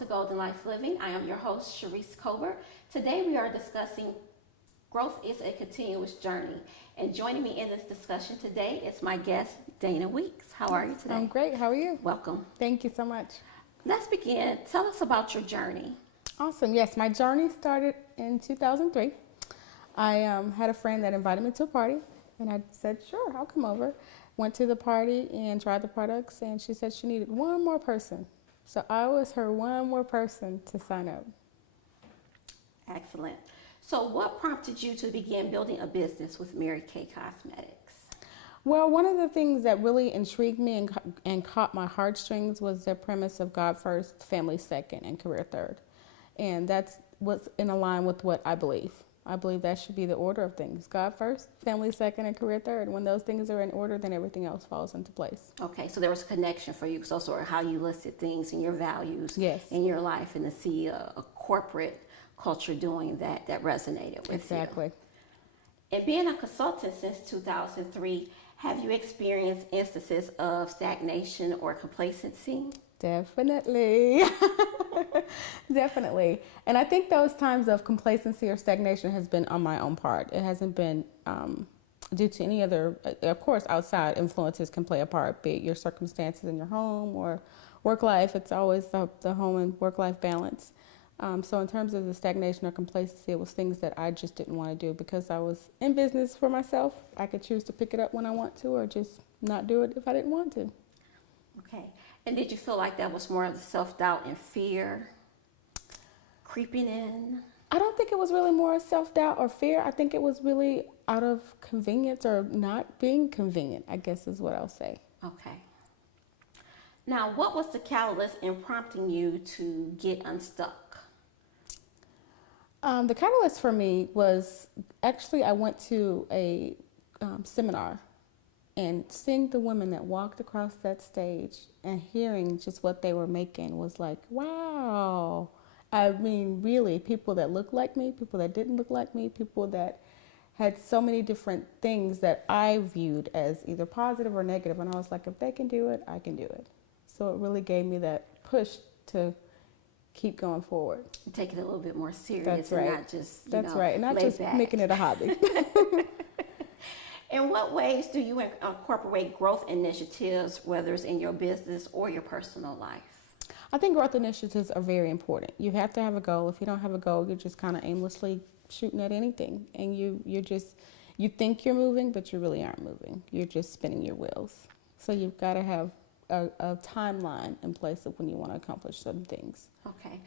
to Golden Life Living. I am your host, Charise. Today we are discussing growth is a continuous journey. And joining me in this discussion today is my guest, Dana Weeks. How are you today? I'm great. How are you? Welcome. Thank you so much. Let's begin. Tell us about your journey. Awesome. Yes, my journey started in 2003. I had a friend that invited me to a party, and I said, sure, I'll come over. Went to the party and tried the products, and she said she needed one more person. So I was her one more person to sign up. Excellent. So what prompted you to begin building a business with Mary Kay Cosmetics? Well, one of the things that really intrigued me and caught my heartstrings was the premise of God first, family second, and career third. And that's what's in line with what I believe. I believe that should be the order of things. God first, family second, and career third. When those things are in order, then everything else falls into place. Okay, so there was a connection for you. So sort of how you listed things and your values Yes. in your life, and to see a corporate culture doing that resonated with Exactly. you. And being a consultant since 2003, have you experienced instances of stagnation or complacency? Definitely. Definitely. And I think those times of complacency or stagnation has been on my own part. It hasn't been due to any other, of course, outside influences can play a part, be it your circumstances in your home or work life. It's always the home and work life balance. So in terms of the stagnation or complacency, it was things that I just didn't want to do because I was in business for myself. I could choose to pick it up when I want to or just not do it if I didn't want to. Okay. And did you feel like that was more of the self-doubt and fear creeping in? I don't think it was really more self-doubt or fear. I think it was really out of convenience or not being convenient, I guess is what I'll say. Okay. Now, what was the catalyst in prompting you to get unstuck? The catalyst for me was actually I went to a seminar, and seeing the women that walked across that stage and hearing just what they were making was like, wow. I mean, really, people that looked like me, people that didn't look like me, people that had so many different things that I viewed as either positive or negative. And I was like, if they can do it, I can do it. So it really gave me that push to keep going forward. Take it a little bit more serious. That's right. And not just, That's right. And not lay just back. making it a hobby. In what ways do you incorporate growth initiatives, whether it's in your business or your personal life? I think growth initiatives are very important. You have to have a goal. If you don't have a goal, you're just kind of aimlessly shooting at anything. And you think you're moving, but you really aren't moving. You're just spinning your wheels. So you've got to have a timeline in place of when you want to accomplish certain things. Okay.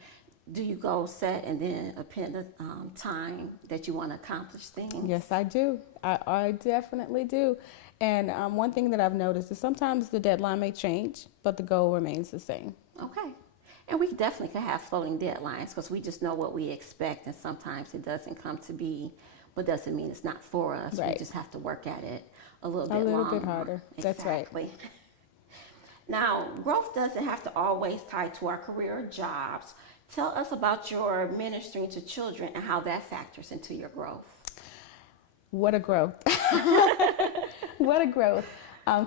Do you goal set and then a pin the time that you want to accomplish things? Yes, I do. I definitely do. And one thing that I've noticed is sometimes the deadline may change, but the goal remains the same. Okay. And we definitely can have floating deadlines because we just know what we expect, and sometimes it doesn't come to be, but doesn't mean it's not for us. Right. We just have to work at it a little bit longer. A little bit harder. That's right. Exactly. Now, growth doesn't have to always tie to our career or jobs. Tell us about your ministering to children and how that factors into your growth. What a growth. What a growth.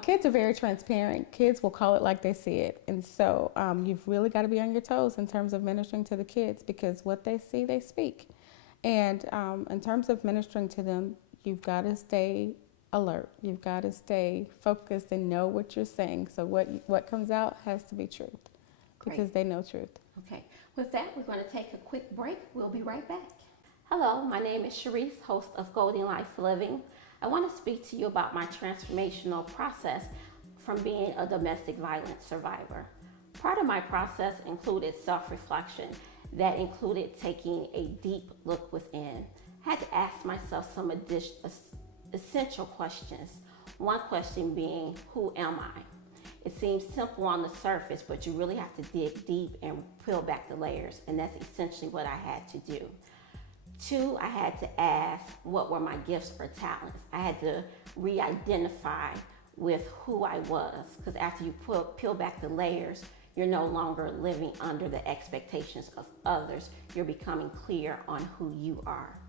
Kids are very transparent. Kids will call it like they see it. And so you've really got to be on your toes in terms of ministering to the kids because what they see, they speak. And in terms of ministering to them, you've got to stay alert. You've got to stay focused and know what you're saying. So what comes out has to be truth because they know truth. Okay. With that, we're going to take a quick break. We'll be right back. Hello, my name is Charise, host of Golden Life Living. I want to speak to you about my transformational process from being a domestic violence survivor. Part of my process included self-reflection that included taking a deep look within. I had to ask myself some essential questions. One question being, who am I? It seems simple on the surface, but you really have to dig deep and peel back the layers, and that's essentially what I had to do. 2, I had to ask, what were my gifts or talents? I had to re-identify with who I was, because after you peel back the layers, you're no longer living under the expectations of others. You're becoming clear on who you are.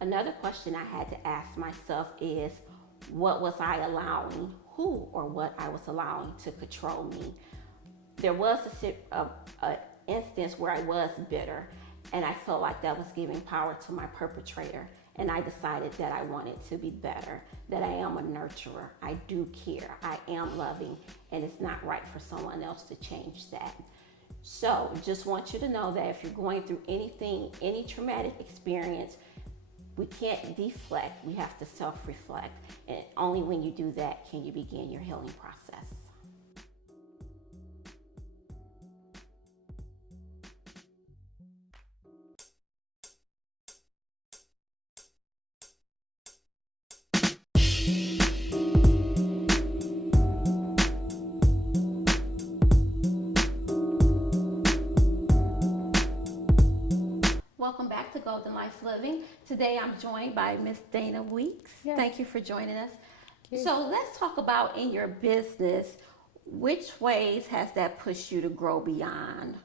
Another question I had to ask myself is, what was I allowing, who or what I was allowing to control me? There was instance where I was bitter, and I felt like that was giving power to my perpetrator. And I decided that I wanted to be better, that I am a nurturer, I do care, I am loving, and it's not right for someone else to change that. So just want you to know that if you're going through anything, any traumatic experience, we can't deflect, we have to self-reflect. And only when you do that can you begin your healing process. Welcome back to Golden Life Living. Today I'm joined by Miss Dana Weeks. Yes. Thank you for joining us. Thank you. So let's talk about in your business, which ways has that pushed you to grow beyond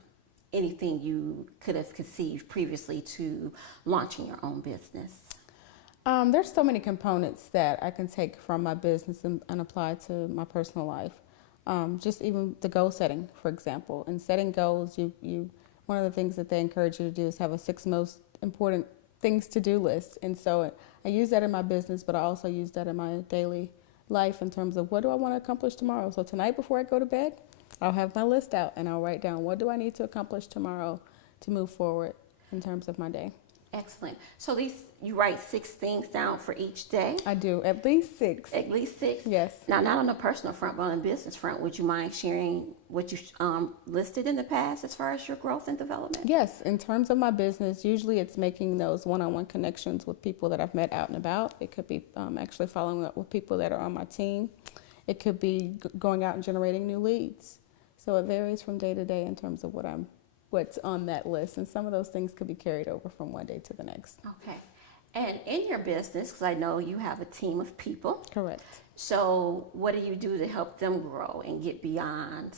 anything you could have conceived previously to launching your own business? There's so many components that I can take from my business and apply to my personal life. Just even the goal setting, for example. In setting goals, one of the things that they encourage you to do is have a 6 most important things to do list. And so I use that in my business, but I also use that in my daily life in terms of what do I want to accomplish tomorrow. So tonight before I go to bed, I'll have my list out and I'll write down what do I need to accomplish tomorrow to move forward in terms of my day. Excellent. So you write 6 things down for each day? I do, at least 6. At least 6? Yes. Now, not on the personal front, but on the business front, would you mind sharing what you listed in the past as far as your growth and development? Yes, in terms of my business, usually it's making those one-on-one connections with people that I've met out and about. It could be actually following up with people that are on my team. It could be going out and generating new leads. So it varies from day to day in terms of what's on that list. And some of those things could be carried over from one day to the next. Okay. And in your business, because I know you have a team of people. Correct. So what do you do to help them grow and get beyond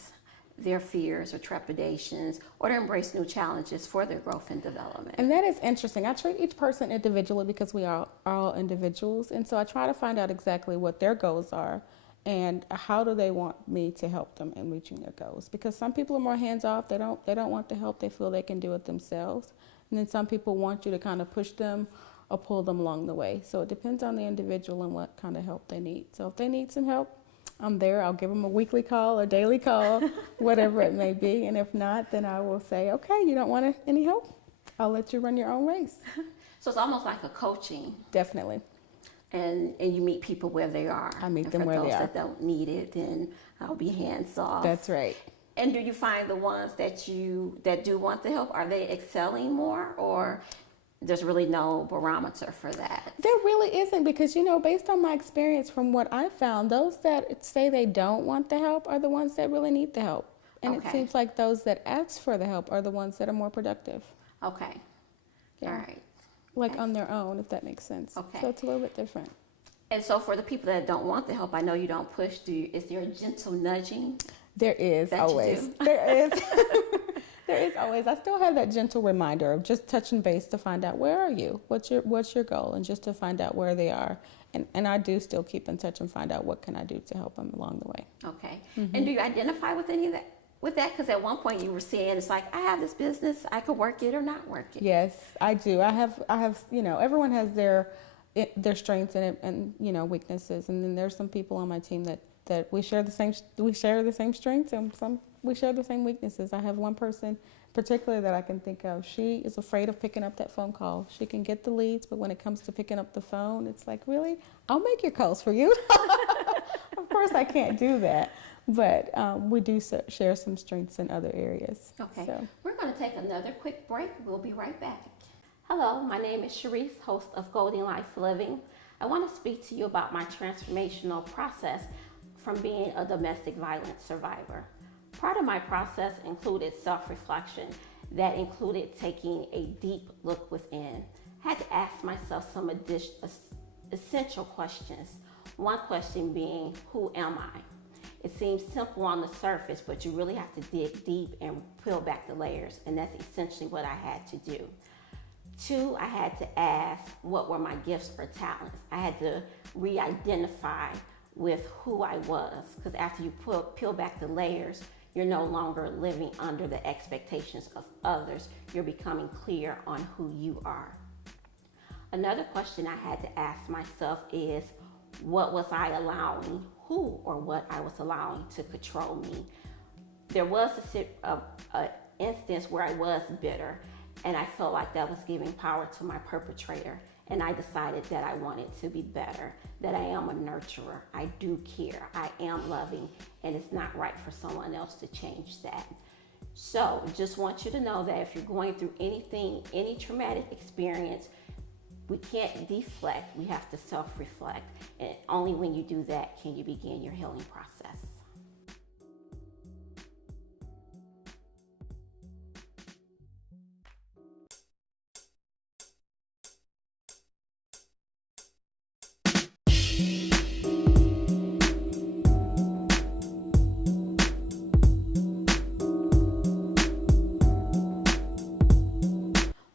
their fears or trepidations or to embrace new challenges for their growth and development? And that is interesting. I treat each person individually because we are all individuals. And so I try to find out exactly what their goals are and how do they want me to help them in reaching their goals. Because some people are more hands-off. They don't want the help. They feel they can do it themselves. And then some people want you to kind of push them or pull them along the way. So it depends on the individual and what kind of help they need. So if they need some help, I'm there. I'll give them a weekly call or daily call, whatever it may be. And if not, then I will say, okay, you don't want any help? I'll let you run your own race. So it's almost like a coaching. Definitely. And you meet people where they are. I meet them where they are. For those that don't need it, then I'll be hands off. That's right. And do you find the ones that do want the help, are they excelling more, or there's really no barometer for that? There really isn't, because, based on my experience from what I found, those that say they don't want the help are the ones that really need the help. And Okay. It seems like those that ask for the help are the ones that are more productive. Okay. Yeah. All right. Like on their own, if that makes sense. Okay. So it's a little bit different. And so for the people that don't want the help, I know you don't push. Is there a gentle nudging? There is that you always. do? There is. There is always. I still have that gentle reminder of just touching base to find out where are you, what's your goal, and just to find out where they are. And I do still keep in touch and find out what can I do to help them along the way. Okay. And do you identify with any of that? With that, because at one point you were saying it's like, I have this business, I could work it or not work it. Yes, I do. I have. Everyone has their strengths and weaknesses, and then there's some people on my team that we share the same strengths, and some we share the same weaknesses. I have one person particularly that I can think of. She is afraid of picking up that phone call. She can get the leads, but when it comes to picking up the phone, it's like, really? I'll make your calls for you. Of course, I can't do that. But we do share some strengths in other areas. Okay. So. We're going to take another quick break. We'll be right back. Hello, my name is Charise, host of Golden Life Living. I want to speak to you about my transformational process from being a domestic violence survivor. Part of my process included self-reflection that included taking a deep look within. I had to ask myself some essential questions. One question being, who am I? It seems simple on the surface, but you really have to dig deep and peel back the layers, and that's essentially what I had to do. 2, I had to ask what were my gifts or talents. I had to re-identify with who I was, because after you peel back the layers, You're no longer living under the expectations of others. You're becoming clear on who you are. Another question I had to ask myself is, what was I allowing, who or what I was allowing to control me? There was a instance where I was bitter, and I felt like that was giving power to my perpetrator. And I decided that I wanted to be better, that I am a nurturer, I do care, I am loving, and it's not right for someone else to change that. So just want you to know that if you're going through anything, any traumatic experience, we can't deflect, we have to self-reflect. And only when you do that can you begin your healing process.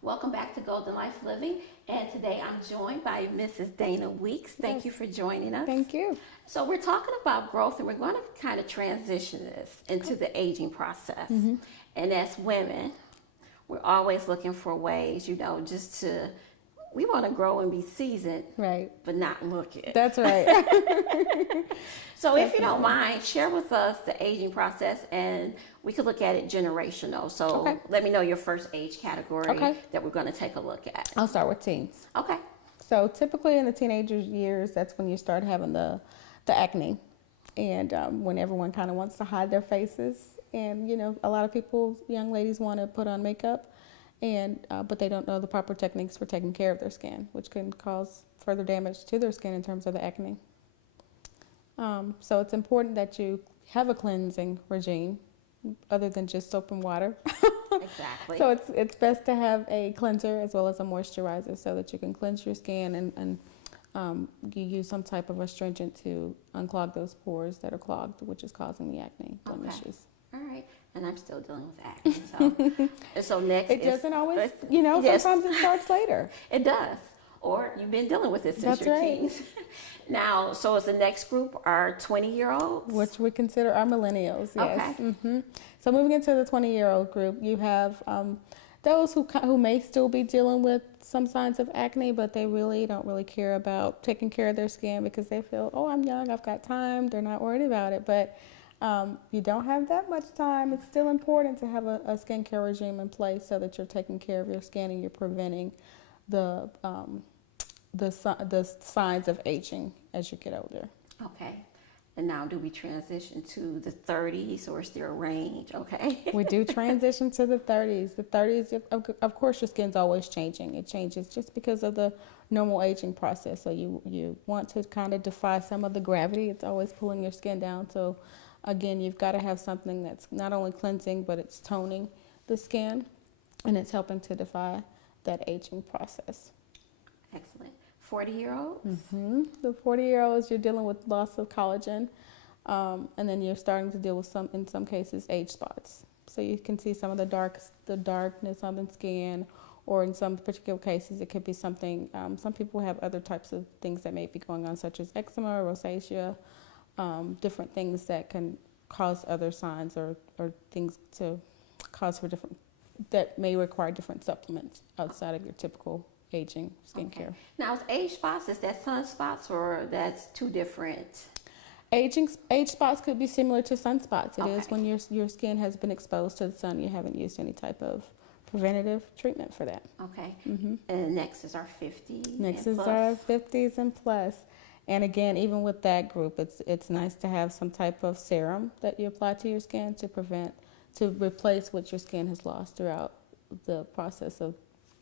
Welcome back to Golden Life Living, and today I'm joined by Mrs. Dana Weeks. Thank you for joining us. Thank you. So we're talking about growth, and we're going to kind of transition this into the aging process. And as women, we're always looking for ways, just to, we want to grow and be seasoned, Right. but not look it. That's right. So if you don't mind, share with us the aging process, and we could look at it generational. So let me know your first age category that we're going to take a look at. I'll start with teens. Okay. So typically in the teenager years, that's when you start having the acne, and when everyone kind of wants to hide their faces. And, a lot of people, young ladies, want to put on makeup, and but they don't know the proper techniques for taking care of their skin, which can cause further damage to their skin in terms of the acne. So it's important that you have a cleansing regime other than just soap and water. Exactly. So it's best to have a cleanser as well as a moisturizer so that you can cleanse your skin, and you use some type of astringent to unclog those pores that are clogged, which is causing the acne blemishes. All right. And I'm still dealing with acne. So next It doesn't always, yes. sometimes it starts later. It does. Or you've been dealing with it since your teens. Now, so as the next group are 20-year-olds? Which we consider our millennials, yes. Okay. So moving into the 20-year-old group, you have those who may still be dealing with some signs of acne, but they don't really care about taking care of their skin because they feel, oh, I'm young, I've got time. They're not worried about it. But you don't have that much time. It's still important to have a skincare regime in place so that you're taking care of your skin and you're preventing the signs of aging as you get older. Okay. And now do we transition to the 30s, or is there a range? Okay. We do transition to the 30s. The 30s, of course, your skin's always changing. It changes just because of the normal aging process. So you want to kind of defy some of the gravity. It's always pulling your skin down. So again, you've got to have something that's not only cleansing, but it's toning the skin, and it's helping to defy that aging process. Excellent. 40-year-olds? The 40-year-olds, you're dealing with loss of collagen, and then you're starting to deal with in some cases, age spots. So you can see some of the darkness on the skin, or in some particular cases, it could be something. Some people have other types of things that may be going on, such as eczema, rosacea, different things that can cause other signs or things to cause for different, that may require different supplements outside of your typical aging skincare. Okay. Now, is age spots, is that sunspots, or that's two different? Age spots could be similar to sunspots. It is when your skin has been exposed to the sun. You haven't used any type of preventative treatment for that. Okay. And next is our 50s. Next is our 50s and plus. And again, even with that group, it's nice to have some type of serum that you apply to your skin to replace what your skin has lost throughout the process of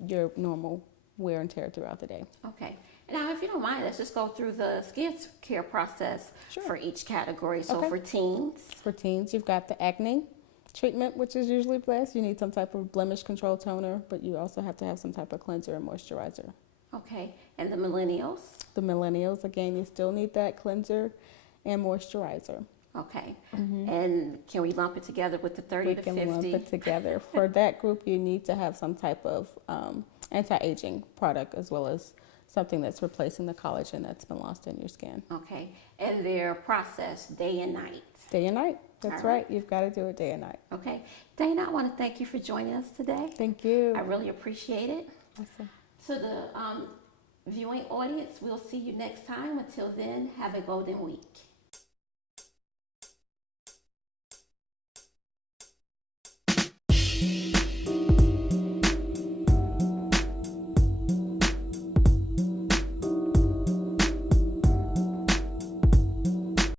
your normal wear and tear throughout the day. Okay. Now, if you don't mind, let's just go through the skin care process for each category. So for teens, you've got the acne treatment, which is usually blessed. You need some type of blemish control toner, but you also have to have some type of cleanser and moisturizer. Okay. And the millennials? The millennials, again, you still need that cleanser and moisturizer. Okay. And can we lump it together with the 30 to 50? We can lump it together. For that group, you need to have some type of anti-aging product, as well as something that's replacing the collagen that's been lost in your skin. Okay. And their process, day and night? Day and night. That's All right. You've got to do it day and night. Okay. Dana, I want to thank you for joining us today. Thank you. I really appreciate it. Awesome. So the viewing audience, we'll see you next time. Until then, have a golden week.